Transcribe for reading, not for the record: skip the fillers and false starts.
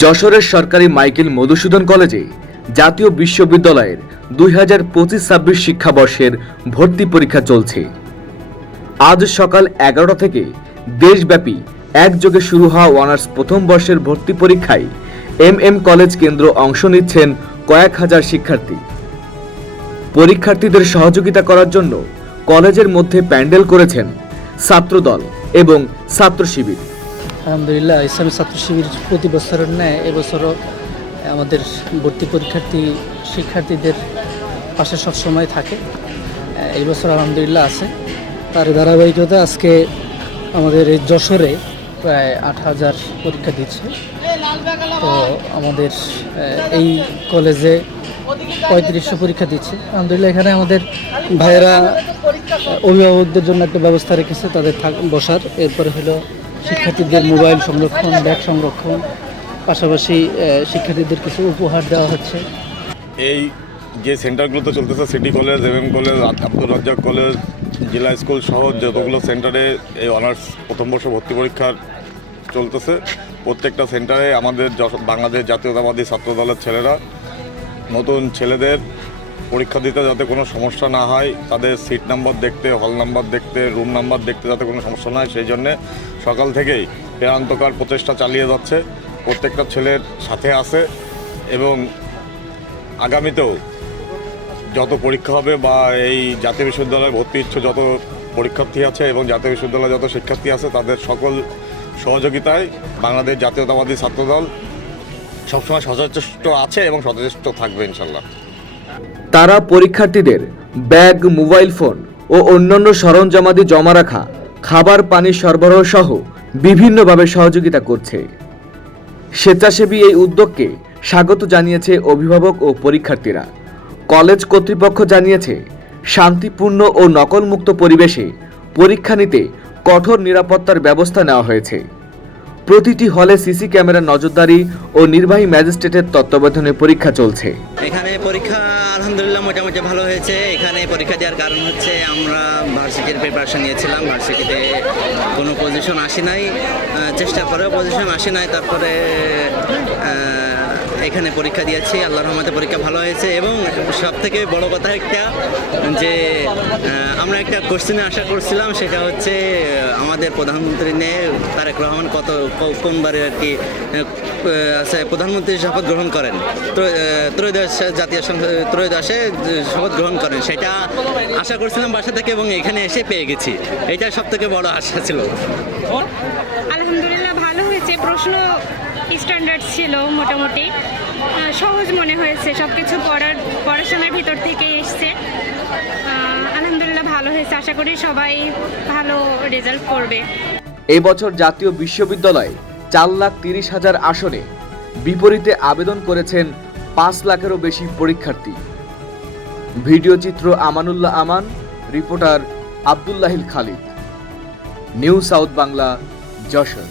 যশোরের সরকারি মাইকেল মধুসূদন কলেজে জাতীয় বিশ্ববিদ্যালয়ের 2025-26 শিক্ষাবর্ষের ভর্তি পরীক্ষা চলছে। আজ সকাল 11টা থেকে দেশব্যাপী একযোগে শুরু হওয়া অনার্স প্রথম বর্ষের ভর্তি পরীক্ষায় এম কলেজ কেন্দ্র অংশ নিচ্ছেন কয়েক হাজার শিক্ষার্থী। পরীক্ষার্থীদের সহযোগিতা করার জন্য কলেজের মধ্যে প্যান্ডেল করেছেন ছাত্রদল এবং ছাত্র শিবির। আলহামদুলিল্লাহ, ইসলামী ছাত্র শিবির প্রতি বছরের ন্যায় এবছরও আমাদের ভর্তি শিক্ষার্থীদের পাশে সবসময় থাকে। এই বছর আলহামদুলিল্লাহ আছে। তার ধারাবাহিকতা আজকে আমাদের এই যশোরে প্রায় 8,000 পরীক্ষা দিচ্ছে। তো আমাদের এই কলেজে 3500 পরীক্ষা দিচ্ছে। আলহামদুলিল্লাহ, এখানে আমাদের ভাইয়েরা অভিভাবকদের জন্য একটা ব্যবস্থা রেখেছে তাদের বসার। এরপরে হলো শিক্ষার্থীদের মোবাইল সংরক্ষণ, ব্যাগ সংরক্ষণ, পাশাপাশি শিক্ষার্থীদের কিছু উপহার দেওয়া হচ্ছে। এই যে সেন্টারগুলোতে চলতেছে, city college, college, Abdur Razzaq college, জেলা স্কুল সহ যতগুলো সেন্টারে এই অনার্স প্রথম বর্ষ ভর্তি পরীক্ষার চলতেছে, প্রত্যেকটা সেন্টারে আমাদের বাংলাদেশ জাতীয়তাবাদী ছাত্র দলের ছেলেরা নতুন ছেলেদের পরীক্ষা দিতে যাতে কোনো সমস্যা না হয়, তাদের সিট নাম্বার দেখতে, হল নাম্বার দেখতে, রুম নাম্বার দেখতে যাতে কোনো সমস্যা না হয়, সেই জন্যে সকাল থেকেই প্রাণান্তকার প্রচেষ্টা চালিয়ে যাচ্ছে। প্রত্যেকটা ছেলের সাথে আছে এবং আগামীতেও যত পরীক্ষা হবে বা এই জাতীয় বিশ্ববিদ্যালয়ে ভর্তি ইচ্ছুক যত পরীক্ষার্থী আছে এবং জাতীয় বিশ্ববিদ্যালয়ে যত শিক্ষার্থী আছে তাদের সকল সহযোগিতায় বাংলাদেশ জাতীয়তাবাদী ছাত্রদল সবসময় সচেষ্ট আছে এবং সচেষ্ট থাকবে ইনশাল্লাহ। তারা পরীক্ষার্থীদের ব্যাগ, মোবাইল ফোন ও অন্যান্য সরঞ্জামাদি জমা রাখা, খাবার পানি সরবরাহ সহ বিভিন্নভাবে সহযোগিতা করছে। স্বেচ্ছাসেবী এই উদ্যোগকে স্বাগত জানিয়েছে অভিভাবক ও পরীক্ষার্থীরা। কলেজ কর্তৃপক্ষ জানিয়েছে, শান্তিপূর্ণ ও নকলমুক্ত পরিবেশে পরীক্ষা নিতে কঠোর নিরাপত্তার ব্যবস্থা নেওয়া হয়েছে। প্রতিটি হলে সিসি ক্যামেরার নজরদারি ও নির্বাহী ম্যাজিস্ট্রেটের তত্ত্বাবধানে পরীক্ষা চলছে। এখানে পরীক্ষা আলহামদুলিল্লাহ মোটামুটি ভালো হয়েছে। এখানে পরীক্ষা দেওয়ার কারণ হচ্ছে আমরা ভার্সিটির প্রিপারেশন নিয়েছিলাম, ভার্সিটিতে কোনো পজিশন আসে নাই, চেষ্টা করেও পজিশন আসে নাই, তারপরে এখানে পরীক্ষা দিয়েছি। আল্লাহর রহমতে পরীক্ষা ভালো হয়েছে এবং সব থেকে বড় কথা একটা যে আমরা একটা কোশ্চেনে আশা করছিলাম, সেটা হচ্ছে আমাদের প্রধানমন্ত্রী তারেক রহমান কোনবারে আর কি প্রধানমন্ত্রী শপথ গ্রহণ করেন, ত্রয়োদশে শপথ গ্রহণ করেন, সেটা আশা করছিলাম বাসা থেকে এবং এখানে এসে পেয়ে গেছি। এটা সব থেকে বড় আশা ছিল। আলহামদুলিল্লাহ ভালো হয়েছে। প্রশ্ন স্ট্যান্ডার্ড ছিল, মোটামুটি সহজ মনে হয়েছে। সব কিছু পড়াশোনার ভিতর থেকে এসছে। আলহামদুলিল্লাহ ভালো হয়েছে। আশা করি সবাই ভালো রেজাল্ট করবে। এবছর জাতীয় বিশ্ববিদ্যালয়ে 4,30,000 আসনে বিপরীতে আবেদন করেছেন 5 লাখেরও বেশি পরীক্ষার্থী। ভিডিও চিত্র Amanullah Aman, reporter Abdullahil Khalid, new south Bangla, Jessore.